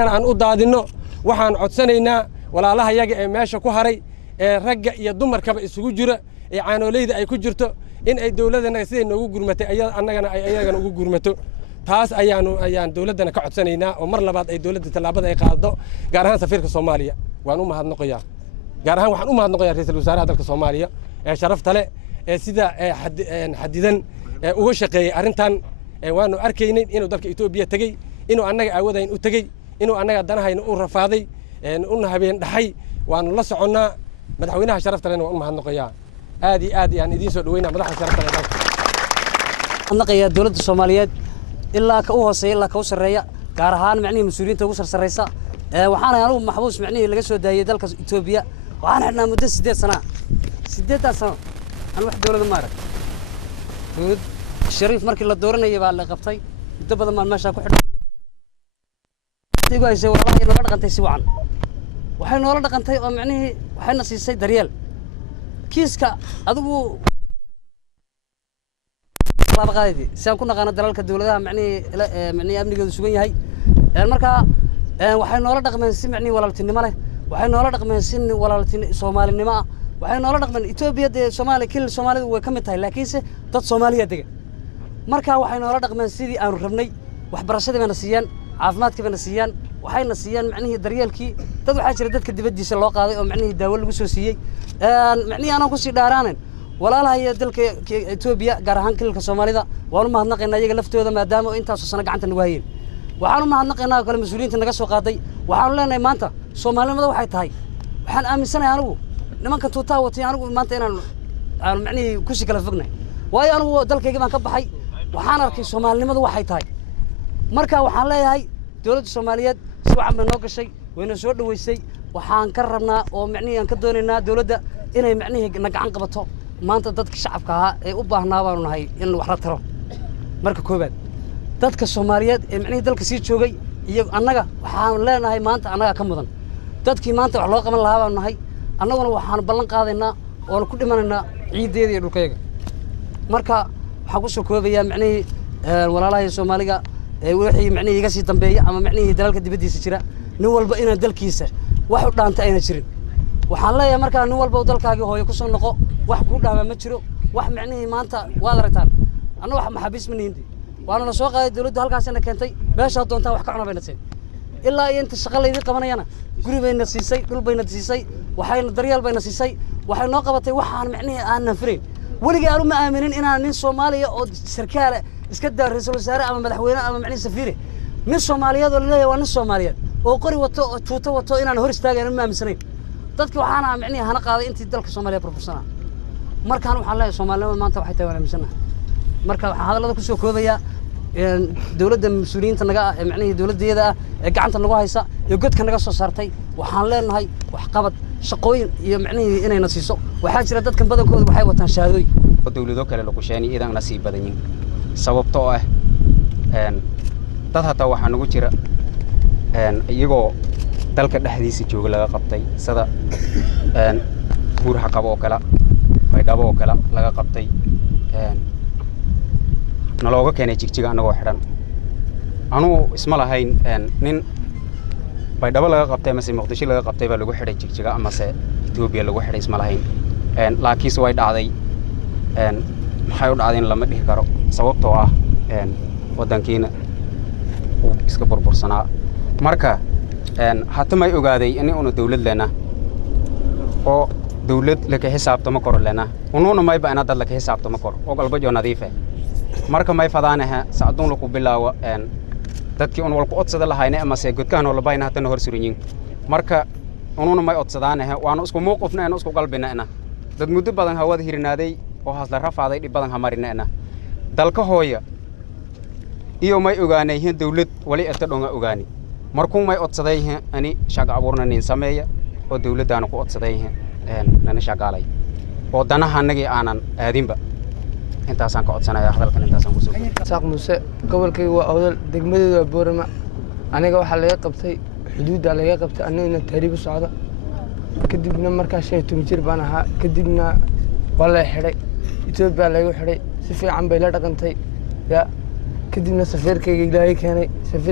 aan u daadino waxaan codsanaynaa walaalaha yaga ee meesha ku haray ee ragga iyo dumarkaba isugu jira ee caanoleyda ay ku jirto in ay dawladana sidii noogu gurmatay annagana ay ayagana ugu gurmato taas ayaan dawladana ka codsanaynaa oo mar labaad ay dawladda talaabada ay qaado gaar ahaan safiirka Soomaaliya waan u mahadnaqayaa gaar ahaan waxaan u mahadnaqayaa ra'iisul wasaaraha dalka Soomaaliya ee sharafta leh ee sida xadidan uga shaqeeyay arintan waanu arkaynay inuu dalka Itoobiya tagay inuu annaga aawadayn u tagay inuu annaga danahayna u rafaaday una habeen dhaxay waanu la soconnaa madaxweynaha sharafta leh waan u mahadnaqayaa aad iyo aad aan idiin soo dhaweynaa madaxda sharafta leh annaqaya dawladda Soomaaliyeed ilaa ka u hooseeya ilaa ka u sareeya gaar ahaan macnaheedu mas'uuliyiinta ugu sarreeysa waxaan anigu maxbuus macnaheedu laga soo daayay dalka Itoobiya waxaan xidhnaa muddo 8 sano aan wax dawladda ma arag dawlad shariif markii la dooranayay baa la qabtay muddo badan ma meesha ku xidhnaa tigaysay walaalahay noola dhaqantay si wacan waxay noola dhaqantay oo macnaheedu waxayna siisay daryeel kiiska adigu laba qaadidi si aan ku naqaano dalalka dawladaha macnaheedu amnigeedu sugan yahay marka waxay noola dhaqmeen si macnaheedu walaaltinimo leh waxay noola dhaqmeen si walaaltinimo Soomaalinimo ah waxay noola dhaqmeen Itoobiya ee Soomaalidu way ka mid tahay laakiinse dad Soomaaliya degan marka waxay noola dhaqmeen sidii aan rabnay waxbarashada bayna siiyaan caafimaadka bayna siiyaan waxayna siiyaan macnaheedu daryeelkii dad waxa jira dadka dibadiisa loo qaaday oo macnaheedu daawo lagu soo siiyay macnaheedu aan ku sii dhaaraanan walaalaha iyo dalka Itoobiya gaar ahaan kilka Soomaalida waan u mahadnaqaynaa iyaga laftooda maadaama intaas sano gacanta nagu hayeen waxaan u mahadnaqaynaa kale mas'uuliyiinta naga soo qaaday waxaan leenahay maanta Soomaalinimada waxay tahay waxaan aaminsanahay anigu nimanka tuutaa watay anigu maanta inaan macnaheedu ku si kala fognay waayo anigu dalkayga baan ka baxay waxaan arkay Soomaalinimadu waxay tahay marka waxaan leeyahay dawladda Soomaaliyeed si wacan bay noo gashay wayna soo dhaweysay waxaan ka rabnaa oo macnaheedu aan ka doonaynaa dawladda inay macnaheedu na gacan qabato maanta dadka shacabka ah ee u baahnaa baanu nahay in wax la taro marka koobaad dadka Soomaaliyeed ee macnaheedu dalka sii joogay iyo annaga waxaan leenahay maanta annaga ka mudan dadkii maanta wax loo qaban lahaa baanu nahay annaguna waxaan ballan qaadaynaa oo ku dhimanaynaa ciideeda iyo dhulkayga marka waxaan ku soo koobayaa macnaheedu walaalaha Soomaaliga wixii macnaheedu iga sii dambeeya ama macnaheedu dalalka dibadiisa jira nin walba inaan dalkiisa wax u dhaanta ayna jirin waxaan leeyahay marka nin walba dalkaaga hooyo ku soo noqo wax ku dhaama ma jiro wax macnaheedu maanta waad aragtaan anna wax maxabiis ma nihiin waana la soo qaaday dawladda halkaasina keentay meesha doontaa wax ka cunaa bayna siin ilaa inta shaqo la idin qabanayana guri bayna siisay dhul bayna siisay waxayna daryeel bayna siisay waxay noo qabatay waxaan macnaheedu aan nafreyn waliga aan ma aaminin inaan nin Soomaaliya oo sarkaal iska daa ra'iisul wasaare ama madaxweyne ama macnaheedu safiir nin Soomaaliyeed oo leeyahay waa nin Soomaaliyeed oo qori wato oo tuuto wato inaan hor istaagay ma aaminsanayn dadka waxaan macnaheedu hana qaaday intii dalka Soomaaliya professional markaan waxaan leeyahay Soomaaliland maanta waxay tahay wanaagsanaa marka waxaan hadalada ku soo koobaya dawladda mas'uuliyiinta naga macnaheedu dawladdeeda ee gacanta nagu haysa iyo godka naga soo saartay waxaan leenahay wax qabad shaqooyin iyo macnaheedu inayna siiso waxaa jira dadkan badankooda waxay wataan shahaadooyin dawlado kale lagu sheeni idan nasiib badan yihiin sababtoo ah dad hata waxa nagu jira iyagoo dalka dhexdiisa jooga laga qabtay sida buurha qabo oo kala baydhabo oo kala laga qabtay nalooga keenay jigjiga anagoo xidhan anuu isma lahayn nin baydhabo laga qabtay ama Muqdisho laga qabtay baa lagu xidhay jigjiga ama Itoobiya lagu xidhay isma lahayn laakiin way dhacday maxay u dhacday lama dhihi karo sababtoo ah wadankiina uu iska burbursanaa marka hatta may ogaaday in uu dawlad leena oo dawlad laga xisaabtamo kor leena unuuna may baa dad laga xisaabtamo kor oo galba joo nadiif ah marka may fadaanaha saacadun lagu bilaawo dadkii un walku odsada lahayn ama se godkaan oo la bayna haddana hor surinyin marka unuuna may odsadaanaha waanu isku muuqufna isku qalbinaana dad muddo badan hawada hirinaaday oo hasla rafaaday dhib badan hamarinaana dalka hooya iyo may ogaanay dawlad wali inta dhonga ogaani markuu may odsaday ani shaqa abuurna nin sameeya oo dawladdaana ku odsaday nana shaqaalay oo danaha anagii aanan aadinba intaasaan ka codsanayaa hadalkan intaasaan ku soo saaq muuse gobolkay waa awdal degmadeedu waa boorama aniga waxa laga qabtay xuduudda laga qabtay aniguna taariib socda kadibna markaa 15 jir baan ahaa kadibna waa la xidhay Itoobiya lagu xidhay si fiican bay la dhaqantay ya kadibna safiirkayga ilaahay keenay safiir